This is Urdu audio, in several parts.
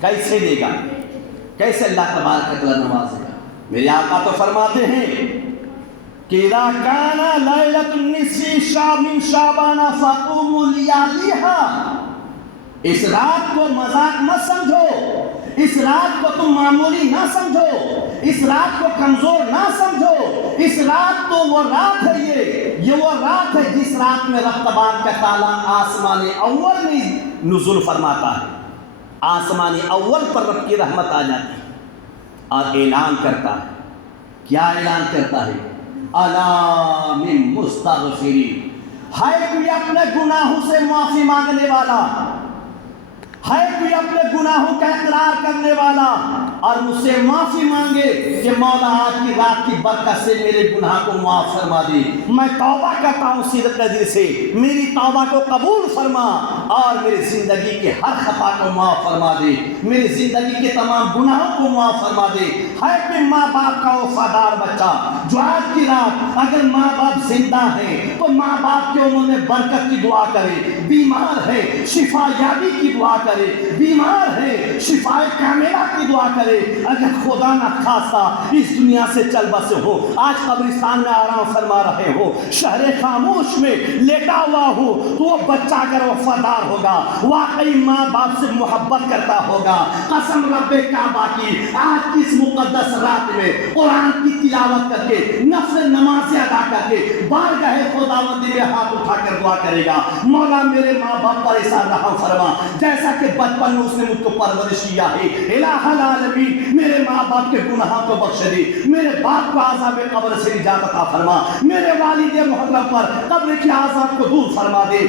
کیسے دے گا؟ کیسے اللہ تبارک و تعالی نوازے گا؟ میرے آقا تو فرماتے ہیں کہ اذا کان لیلۃ النصف من شعبان فقوموا لیالیہا، اس رات کو مذاق مت سمجھو، اس رات کو تم معمولی نہ سمجھو، اس رات کو کمزور نہ سمجھو، اس رات تو وہ رات ہے، یہ وہ رات ہے جس رات میں رب تبارک و تعالیٰ آسمان اول میں نزول فرماتا ہے، آسمان اول پر رب کی رحمت آ جاتی ہے اور اعلان کرتا ہے۔ کیا اعلان کرتا ہے؟ الا من مستغفرین، ہے کوئی اپنے گناہوں سے معافی مانگنے والا، ہے کوئی اپنے گناہوں کا اقرار کرنے والا اور مجھ سے معافی مانگے کہ مولا آج کی رات کی برکت سے میرے گناہ کو معاف فرما دے، میں توبہ کرتا ہوں صدق دل سے، میری توبہ کو قبول فرما اور میری زندگی کے ہر خطا کو معاف فرما دے، میری زندگی کے تمام گناہوں کو معاف فرما دے۔ ہے کہ ماں باپ کا وفادار بچہ جو آج کی رات اگر ماں باپ زندہ ہیں تو ماں باپ کے عمر میں برکت کی دعا کرے، بیمار ہے شفا یابی کی دعا کرے، بیمار ہے شفا کاملہ کی دعا کرے، اگر خدا نہ خاصا اس دنیا سے چل بسے ہو، آج قبرستان میں آرام فرما رہے ہو، شہر خاموش میں لیٹا ہوا ہو، تو وہ بچہ اگر وفادار ہوگا، واقعی ماں باپ سے محبت کرتا ہوگا، قسم رب کعبہ کی آج کی اس مقدس رات میں قرآن کی تلاوت کر کے نفل نمازیں ادا کر کے بارگاہ خداوندی میں ہاتھ اٹھا کر دعا کرے گا، مولا میرے ماں باپ پر ایسا رحم فرما جیسا کہ بچپن میں اس نے مجھ کو پرورش کیا ہے، الہ العالمین میرے ماں باپ کے گناہوں کو بخش دے، میرے باپ کو عذاب قبر سے نجات عطا فرما، میرے والد محترم پر قبر کے عذاب کو دور فرما دے،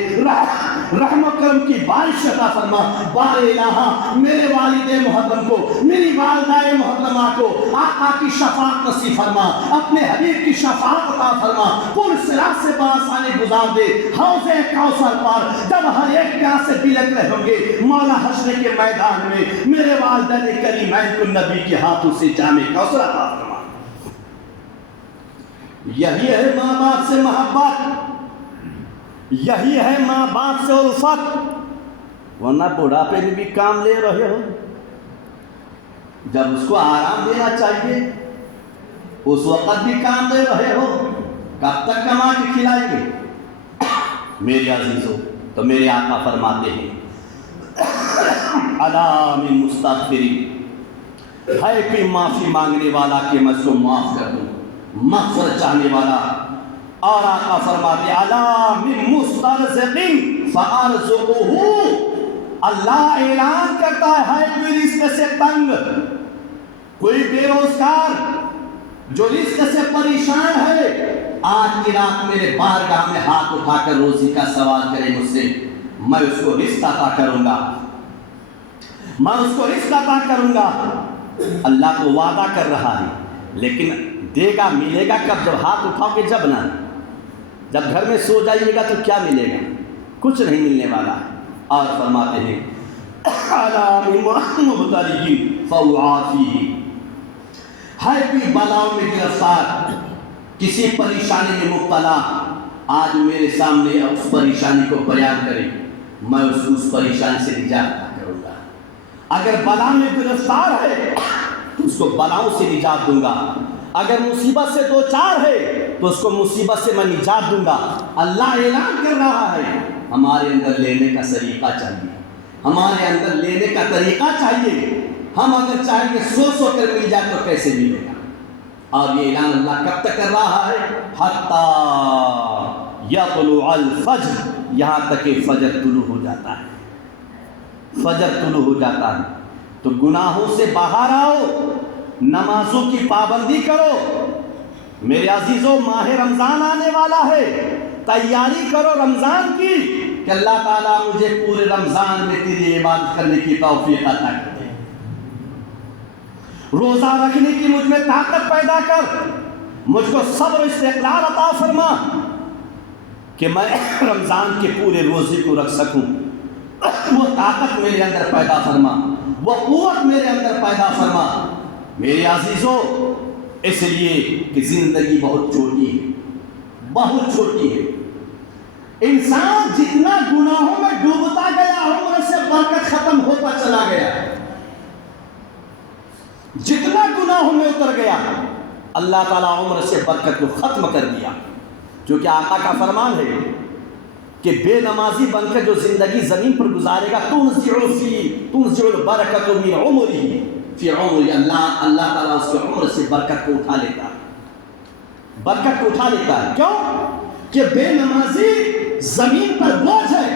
رحم و کرم کی بارش عطا فرما، بار الہ میرے والد محترم کو، میری والدہ محترمہ کو آقا کی شفاعت نصیب فرما، اپنے حبیب کی شفاعت عطا فرما، پور صراط سے بآسانی گزار دے، حوض کوثر پر جب ہر ایک پیاس سے بلک رہے ہوں گے مولا حشر کے میدان میں میرے والدین کریمین کو نبی کے ہاتھوں سے جام کوثر عطا فرما۔ یہی ہے ماں باپ سے محبت، یہی ہے ماں باپ سے الفت، ورنہ بڑھاپے میں بھی کام لے رہے ہو، جب اس کو آرام دینا چاہیے اس وقت بھی کام دے رہے ہو، کب تک کما کے کھلائیں گے؟ میرے عزیزو، تو میرے آقا فرماتے ہیں الا من مستغفرین، ہے کہ معافی مانگنے والا کہ میں اس کو معاف کر دوں، مغفرت چاہنے والا، اور آقا فرماتے الا من مسترزقین فارزقہ، اللہ اعلان کرتا ہے کوئی رزق سے تنگ، کوئی بے روزگار جو رزق سے پریشان ہے، آج کی رات میرے بارگاہ میں ہاتھ اٹھا کر روزی کا سوال کرے مجھ سے، میں اس کو رزق عطا کروں گا، میں اس کو رزق عطا کروں گا۔ اللہ تو وعدہ کر رہا ہے، لیکن دے گا ملے گا کب؟ جب ہاتھ اٹھاؤ گے جب نا، جب گھر میں سو جائیے گا تو کیا ملے گا؟ کچھ نہیں ملنے والا ہے۔ اور فرماتے ہیں ہر کوئی بلاؤں میں گرفتار، کسی پریشانی میں مبتلا، آج میرے سامنے اس پریشانی کو بیان کرے، میں اس پریشانی سے نجات عطا کروں گا۔ اگر بلا میں گرفتار ہے تو اس کو بلاؤں سے نجات دوں گا، اگر مصیبت سے دو چار ہے تو اس کو مصیبت سے میں نجات دوں گا۔ اللہ اعلان کر رہا ہے، ہمارے اندر لینے کا طریقہ چاہیے، ہمارے اندر لینے کا طریقہ چاہیے، ہم اگر چاہیں گے سو کر مل جائے تو کیسے ملے گا؟ اور یہ اعلان اللہ کب تک کر رہا ہے؟ حتی یطلع الفجر، یہاں تک کہ فجر طلوع ہو جاتا ہے، فجر طلوع ہو جاتا ہے۔ تو گناہوں سے باہر آؤ، نمازوں کی پابندی کرو۔ میرے عزیزو، ماہ رمضان آنے والا ہے، تیاری کرو رمضان کی کہ اللہ تعالیٰ مجھے پورے رمضان میں تیری عبادت کرنے کی توفیق عطا کر دے، روزہ رکھنے کی مجھ میں طاقت پیدا کر، مجھ کو صبر استقلال عطا فرما کہ میں رمضان کے پورے روزے کو رکھ سکوں، وہ طاقت میرے اندر پیدا فرما، وہ قوت میرے اندر پیدا فرما۔ میرے عزیزو، اس لیے کہ زندگی بہت چھوٹی ہے، بہت چھوٹی ہے، انسان جتنا گناہوں میں ڈوبتا گیا عمر سے برکت ختم ہوتا چلا گیا۔ جتنا گناہوں میں اتر گیا اللہ تعالیٰ عمر سے برکت کو ختم کر دیا. کیونکہ آقا کا فرمان ہے کہ بے نمازی بن کر جو زندگی زمین پر گزارے گا تنزع البرکۃ من عمرہ فی عمر، اللہ تعالیٰ اس کے عمر سے برکت کو اٹھا لیتا ہے. برکت کو اٹھا لیتا ہے. کیوں؟ کہ بے نمازی زمین پر بوجھ ہے.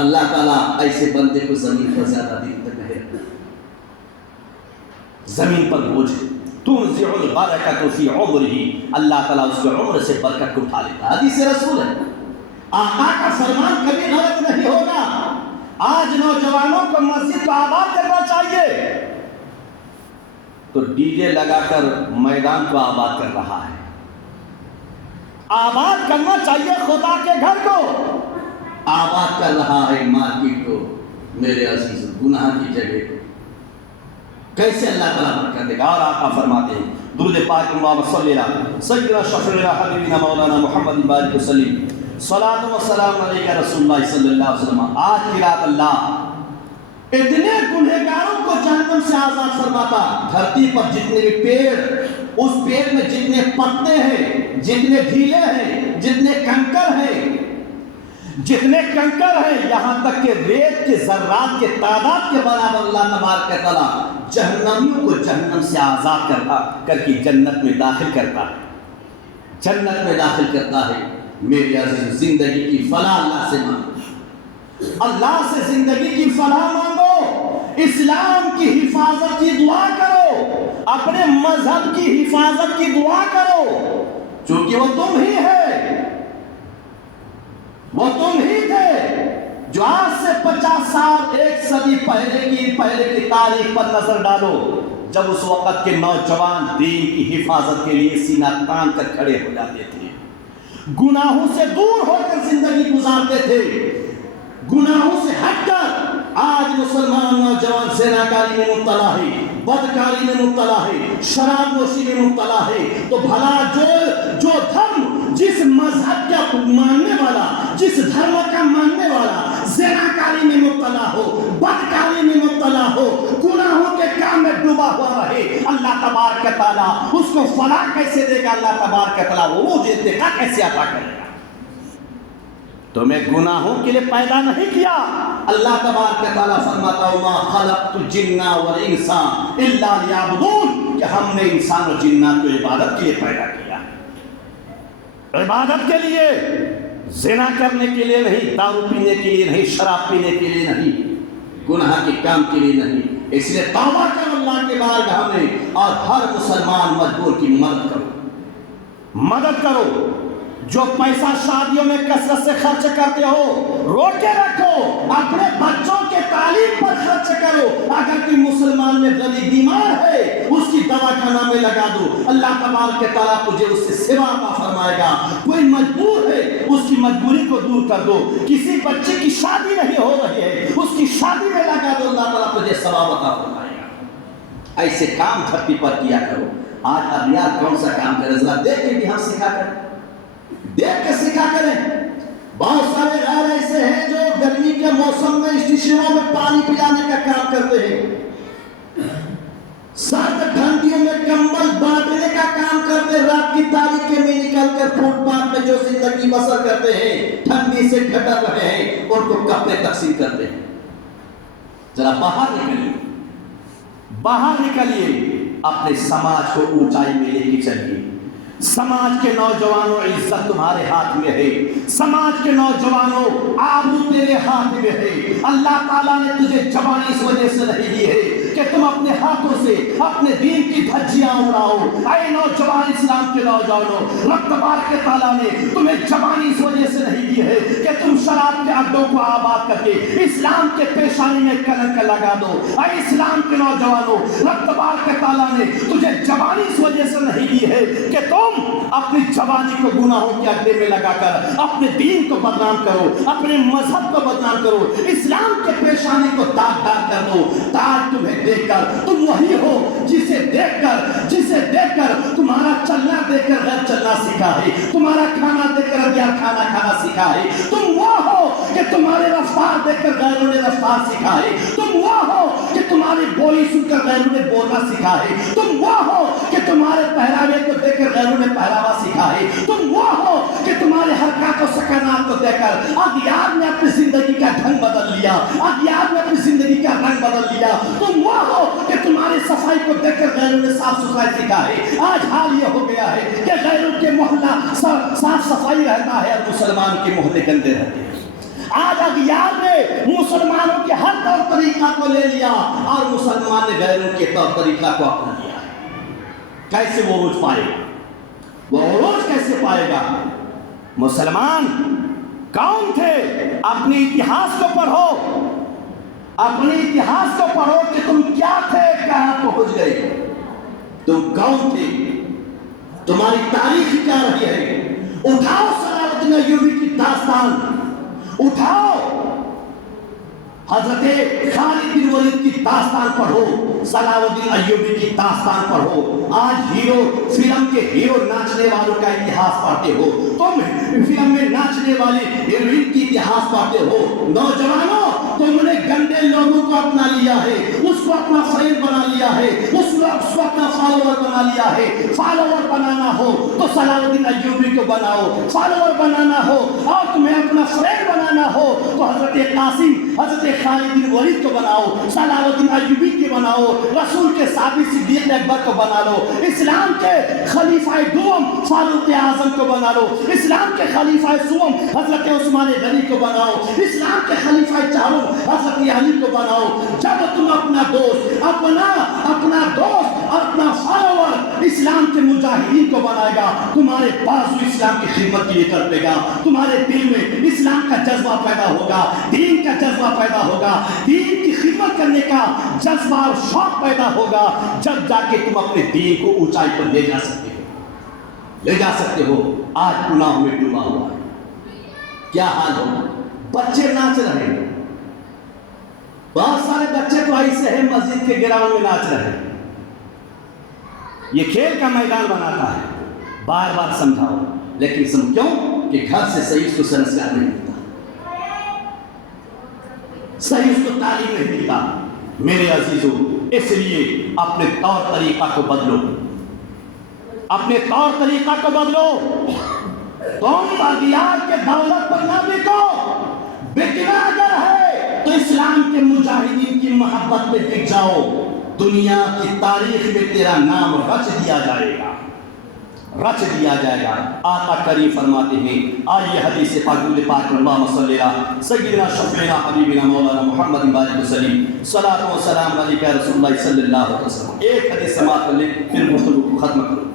اللہ تعالیٰ ایسے بندے کو زمین پر زیادہ دن تک نہیں رکھتا. زمین پر بوجھ ہے. تنزع البرکۃ فی عمرہ، اللہ تعالیٰ اس کے عمر سے برکت کو اٹھا لیتا ہے. حدیث رسول ہے. آقا کا فرمان کبھی غلط نہیں ہوگا. آج نوجوانوں کو مسجد کو آباد کرنا چاہیے تو ڈی جے لگا کر میدان کو آباد کر رہا ہے. آباد کرنا چاہیے خدا کے گھر کو، آباد کر رہا ہے مارکیٹ کو. میرے عزیز، گناہ کی جگہ کو کیسے اللہ تعالیٰ برکت دے گا؟ اور آقا فرماتے ہیں درود پاک اللہم صلی علی سیدنا شفیعنا حبیبنا مولانا محمد بارک وسلم صلاۃ و سلام علیک رسول اللہ صلی اللہ علیہ وسلم. آج کی رات اللہ اتنے گنہگاروں کو جہنم سے آزاد فرماتا. دھرتی پر جتنے بھی پیڑ، اس پیڑ میں جتنے پتے ہیں، جتنے ڈھیلے ہیں، جتنے کنکر ہیں، یہاں تک کہ ریت کے ذرات کے تعداد کے برابر اللہ تبارک و تعالیٰ جہنمیوں کو جہنم سے آزاد کر کے جنت میں داخل کرتا ہے. جنت میں داخل کرتا ہے. میرے عزیز، زندگی کی فلاح اللہ سے مانگو. اللہ سے زندگی کی فلاح مانگو. اسلام کی حفاظت کی دعا کرو. اپنے مذہب کی حفاظت کی دعا کرو. چونکہ وہ تم ہی ہے، وہ تم ہی تھے جو آج سے 50 سال، 1 صدی پہلے کی تاریخ پر نظر ڈالو، جب اس وقت کے نوجوان دین کی حفاظت کے لیے سینہ تان کر کھڑے ہو جاتے تھے، گناہوں سے دور ہو کر زندگی گزارتے تھے، گناہوں سے ہٹ کر. آج مسلمان نوجوان زناکاری میں مبتلا ہے، بدکاری میں مبتلا ہے، شراب نوشی میں مبتلا ہے. تو بھلا جو دھرم، جس مذہب کا ماننے والا، جس دھرم کا ماننے والا زناکاری میں مبتلا ہو، بدکاری میں مبتلا ہو، گناہوں کے کام میں ڈوبا ہوا رہے، اللہ تبارک و تعالیٰ اس کو فلاح کیسے دے گا؟ اللہ تبارک و تعالیٰ وہ دیتے کا کیسے عطا کرے گا؟ تمہیں گناہوں کے لیے پیدا نہیں کیا. اللہ تبارک و تعالیٰ فرماتا ہے ما خلقت الجن والانس الا لیعبدون، کہ ہم نے انسان و جنات کو عبادت کے لیے پیدا کیا. عبادت کے لیے، زنا کرنے کے لیے نہیں، دارو پینے کے لیے نہیں، شراب پینے کے لیے نہیں، گناہ کے کام کے لیے نہیں. اس لیے توبہ کرو اللہ کے بارگاہ میں، اور ہر مسلمان مجبور کی مدد کرو. جو پیسہ شادیوں میں کثرت سے خرچ کرتے ہو، روک کے رکھو. اپنے بچوں کے تعلیم پر خرچ کرو. اگر کوئی مسلمان میں غریب بیمار ہے، اس کی دوا خانہ میں لگا دو. اللہ تبارک و تعالیٰ تجھے اس سے سوا عطا فرمائے گا. کوئی مجبور ہے، اس کی مجبوری کو دور کر دو. کسی بچے کی شادی نہیں ہو رہی ہے، اس کی شادی میں لگا دو. اللہ تعالیٰ تجھے ثواب عطا فرمائے گا. ایسے کام دھرتی پر کیا کرو. آج ابیات کون سا کام کرے؟ ذرا دیکھ کے بھی ہم سکھا کریں، دیکھ کے سکھا کریں. بہت سارے غیر ایسے ہیں جو گرمی کے موسم میں اسٹیشنوں میں پانی پلانے کا کام کرتے ہیں، سرد ٹھنڈیوں میں کمبل بانٹنے کا کام کرتے ہیں. رات کی تاریکی میں نکل کر فٹ پاتھ میں جو زندگی بسر کرتے ہیں، ٹھنڈی سے ٹھٹر رہے ہیں، ان کو کپڑے تقسیم کرتے ہیں. ذرا باہر نکلیے، اپنے سماج کو اونچائی میں لے کے چلیے. سماج کے نوجوانوں، عزت تمہارے ہاتھ میں ہے. سماج کے نوجوانوں، آبرو تیرے ہاتھ میں ہے. اللہ تعالیٰ نے تجھے جوانی اس وجہ سے نہیں دی ہے کہ تم اپنے ہاتھوں سے اپنے دین کی دھجیاں اڑاؤ. اے نوجوان، اسلام کے نوجوانوں، رب تبارک تعالیٰ نے تمہیں جوانی اس وجہ سے نہیں دی ہے کہ تم شراب کے اڈوں کو آباد کر کے اسلام کے پیشانی میں کلنک لگا دو. اے اسلام کے نوجوانوں، رب تبارک تعالیٰ نے تجھے جوانی اس وجہ سے نہیں دی ہے کہ تم اپنی جوانی کو گناہوں کے اڈے میں لگا کر اپنے دین کو بدنام کرو، اپنے مذہب کو بدنام کرو، اسلام کے پیشانی کو داغ کر دو. تاج تمہیں دیکھ کر تم وہی ہو جسے دیکھ کر تمہارا چلنا دیکھ کر غیر چلنا سیکھا ہے، تمہارا کھانا دیکھ کر غیر کھانا کھانا سیکھا ہے، تم وہ ہو کہ تمہارے رفتار دیکھ کر غیروں نے رفتار سیکھا ہے، تم وہ ہو کہ تمہاری بولی سن کر غیروں نے بولنا سیکھا ہے، تم وہ ہو کہ تمہارے پہراوے کو دیکھ کر غیروں نے پہراوا سیکھا ہے، تم وہ ہو کہ تمہارے حرکات و سکنات کو دیکھ کر اغیار نے اپنی زندگی کا ڈھنگ بدل لیا، اغیار نے اپنی زندگی کا رنگ بدل لیا، تم وہ ہو کہ تمہاری صفائی کو دیکھ کر غیروں نے صاف ستھرائی سیکھا ہے۔ آج حال یہ ہو گیا ہے کہ غیروں کے محلہ صاف صفائی رہتا ہے اور مسلمان کے محلے گندے رہتے ہیں۔ آج اغیار نے مسلمانوں کے ہر طور طریقہ کو لے لیا اور مسلمان نے غیروں کے طور طریقہ کو اپنا لیا ہے۔ کیسے وہ عروج پائے گا؟ وہ عروج کیسے پائے گا؟ مسلمان کون تھے؟ اپنے اتہاس کو پڑھو، اپنے اتہاس کو پڑھو کہ تم کیا تھے، کہاں پہنچ گئے، تم کون تھے، تمہاری تاریخ کیا رہی ہے۔ اٹھاؤ صلاح الدین ایوبی کی داستان، اٹھاؤ حضرت خالد بن ولید کی داستان پڑھو، صلاح الدین ایوبی کی داستان پڑھو۔ آج ہیرو فلم کے ہیرو ناچنے والوں کا اتہاس پڑھتے ہو، تم فلم میں ناچنے والی ہیروئن کی اتہاس پڑھتے ہو۔ نوجوانوں، تم نے گندے لوگوں کو اپنا لیا ہے، اس کو اپنا فرینڈ بنا لیا ہے، اس کو اپنا فالوور بنا لیا ہے۔ فالوور بنانا ہو تو صلاح الدین ایوبی کو بناؤ، فالوور بنانا ہو اور تمہیں اپنا فرینڈ بنانا ہو تو حضرت قاسم، حضرت خالد بن ولید کو بناؤ، صلاح الدین ایوبی کو بناؤ، رسول کے صحابی صدیق اکبر کو بنا لو، اسلام کے خلیفہ دوم فاروق اعظم کو بنا لو، اسلام کے خلیفہ سوم حضرت عثمان غنی کو بناؤ، اسلام کے خلیفہ چاروں حضرت علی کو بناؤ۔ جب تم اپنا دوست اپنا دوست اور اپنا فالوور اسلام کے مجاہدین کو بنائے گا، تمہارے بازو اسلام کی خدمت کے لیے تڑپے گا، تمہارے دل میں اسلام کا جذبہ پیدا ہوگا، دین کا جذبہ پیدا ہوگا، دین کی خدمت کرنے کا جذبہ اور شوق پیدا ہوگا، جب جا کے تم اپنے دین کو اونچائی پر لے جا سکتے ہو۔ آج گناہوں میں ڈوبا ہوا ہے، کیا حال ہوگا؟ بچے ناچ رہے ہیں، بہت سارے بچے تو ایسے ہیں مسجد کے گراؤنڈ میں ناچ رہے ہیں۔ یہ کھیل کا میدان بناتا ہے، بار بار سمجھاؤ، لیکن کیوں کہ گھر سے صحیح اس کو سنسکار نہیں ملتا، صحیح اس کو تعلیم نہیں ملتا۔ میرے عزیزو، اس لیے اپنے طور طریقہ کو بدلو، اپنے طور طریقہ کو بدلو۔ تم اغیار کے دولت پر نہ بکو، بکنا اگر ہے تو اسلام کے مجاہدین کی محبت میں بک جاؤ، دنیا کی تاریخ میں تیرا نام رچ دیا جائے گا، رچ دیا جائے گا۔ آقا کریم فرماتے ہیں، آئیے حدیث پاک پاک اللہم صلی اللہ سیدنا شفیعنا حبیبنا مولانا محمد بارک وسلم، صلاۃ و سلام علیک یا رسول اللہ صلی اللہ علیہ وسلم۔ ایک حدیث سماعت کر لیں پھر گفتگو کو ختم کرو۔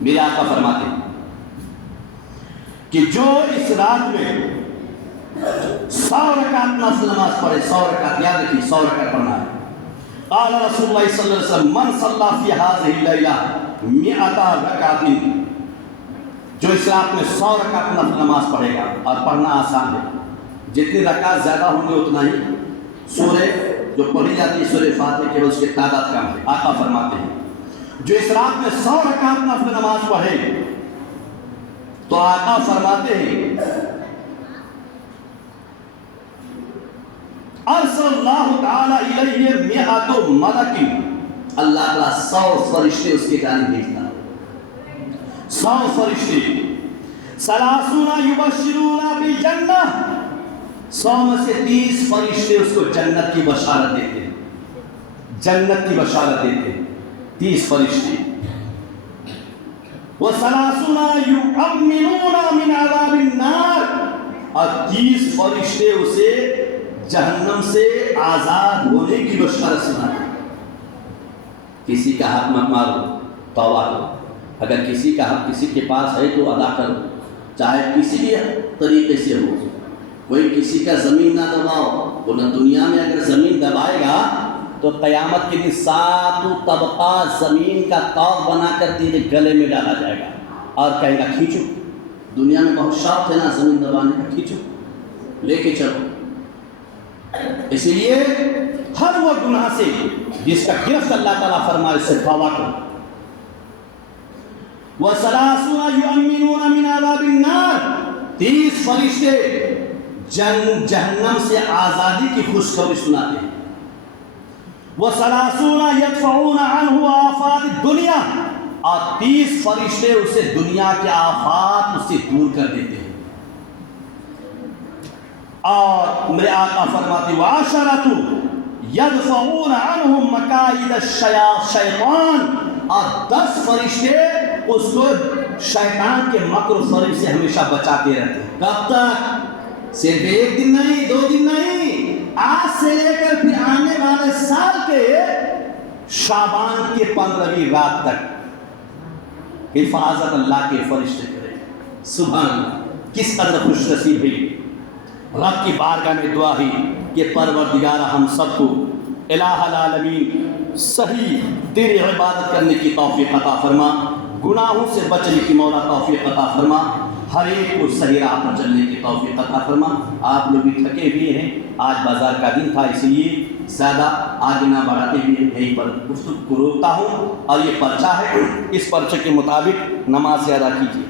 میرے آقا فرماتے ہیں کہ جو اس رات میں 100 رکعت نفل نماز پڑھے، 100 رکعت، یاد رکھیے 100 رکعت پڑھنا ہے۔ قال رسول اللہ صلی اللہ علیہ وسلم من صلی فی هذه الليلہ 100 رکعت، جو اس رات میں 100 رکعت نفل نماز پڑھے گا، اور پڑھنا آسان ہے، جتنی رکعت زیادہ ہوں گے اتنا ہی سورہ جو پڑھی جاتی ہے سورہ فاتحہ کے اس کی تعداد کم ہے۔ آقا فرماتے ہیں جو اس رات میں 100 رکعت نفل نماز پڑھے تو آقا فرماتے ہیں ارسل اللہ تعالی الیہ 100 ملک، اللہ تعالیٰ 100 فرشتے اس کی جانب بھیجتا ہے، 100 فرشتے، 30 یبشرون بالجنہ، 100 میں سے 30 فرشتے اس کو جنت کی بشارت دیتے ہیں، جنت کی بشارت دیتے ہیں 30 فرشتے، و30 یؤمنون من عذاب النار، اور 30 فرشتے اسے جہنم سے آزاد ہونے کی بشارت سناتے ہیں۔ کسی کا حق مت مارو، توبہ کرو، اگر کسی کا حق کسی کے پاس ہے تو ادا کرو، چاہے کسی بھی طریقے سے ہو۔ کوئی کسی کا زمین نہ دباؤ، ورنہ دنیا میں اگر زمین دبائے گا تو قیامت کے دن 7 طبقہ زمین کا توق بنا کر تیرے گلے میں ڈالا جائے گا اور کہے گا کھینچو۔ دنیا میں بہت شوق ہے نا زمین دبانے کا، کھینچو، لے کے چلو۔ اسی لیے ہر وہ گناہ سے جس کا گرفت اللہ تعالیٰ فرمائے سے توبہ کرو۔ وَثَلَاثُونَ يُؤْمِنُونَ مِنْ عَذَابِ النَّارِ 30 فرشتے جہنم سے آزادی کی خوشخبری سناتے ہیں. وَثَلَاثُونَ يَدْفَعُونَ عَنْهُ آفَاتِ الدُّنْيَا اور 30 فرشتے اسے دنیا کے آفات اس سے دور کر دیتے ہیں. اور میرے آقا فرماتے وَعَشَرَةُ يَدْفَعُونَ عَنْهُمْ مَكَائِدَ الشَّيْطَانِ اور 10 فرشتے اس کو شیطان کے مکر و فریب سے ہمیشہ بچاتے رہتے ہیں. کب تک؟ صرف ایک دن نہیں، 2 دن نہیں، آج سے لے کر پھر آنے والے سال کے شعبان کے 15ویں رات تک حفاظت اللہ کے فرشتے کرے. سبحان اللہ، کس قدر خوش نصیب ہے. رب کی بارگاہ میں دعا ہے کہ پروردگار ہم سب کو الہ العالمین صحیح تیری عبادت کرنے کی توفیق عطا فرما، گناہوں سے بچنے کی مولا توفیق عطا فرما، ہر ایک کو صحیح راہ پر چلنے کی توفیق عطا فرما. آپ لوگ بھی تھکے ہوئے ہیں، آج بازار کا دن تھا، اس لیے زیادہ آگے نہ بڑھاتے ہوئے یہیں پر گفتگو کو روکتا ہوں. اور یہ پرچہ ہے، اس پرچے کے مطابق نماز ادا کیجیے.